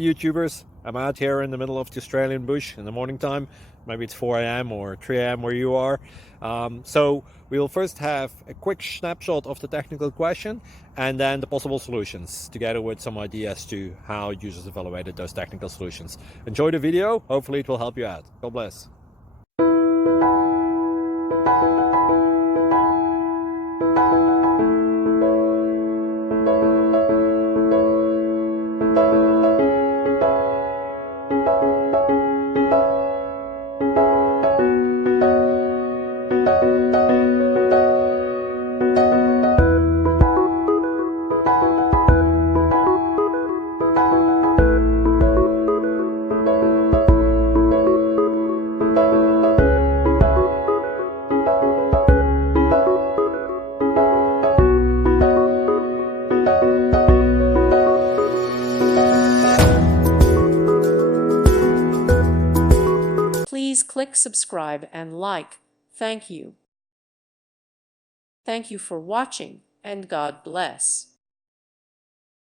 YouTubers. I'm out here in the middle of the Australian bush in the morning time. Maybe it's 4 a.m. or 3 a.m. where you are. So we will first have a quick snapshot of the technical question and then the possible solutions, together with some ideas to how users evaluated those technical solutions. Enjoy the video. Hopefully it will help you out. God bless. Please click subscribe and like. Thank you. Thank you for watching, and God bless.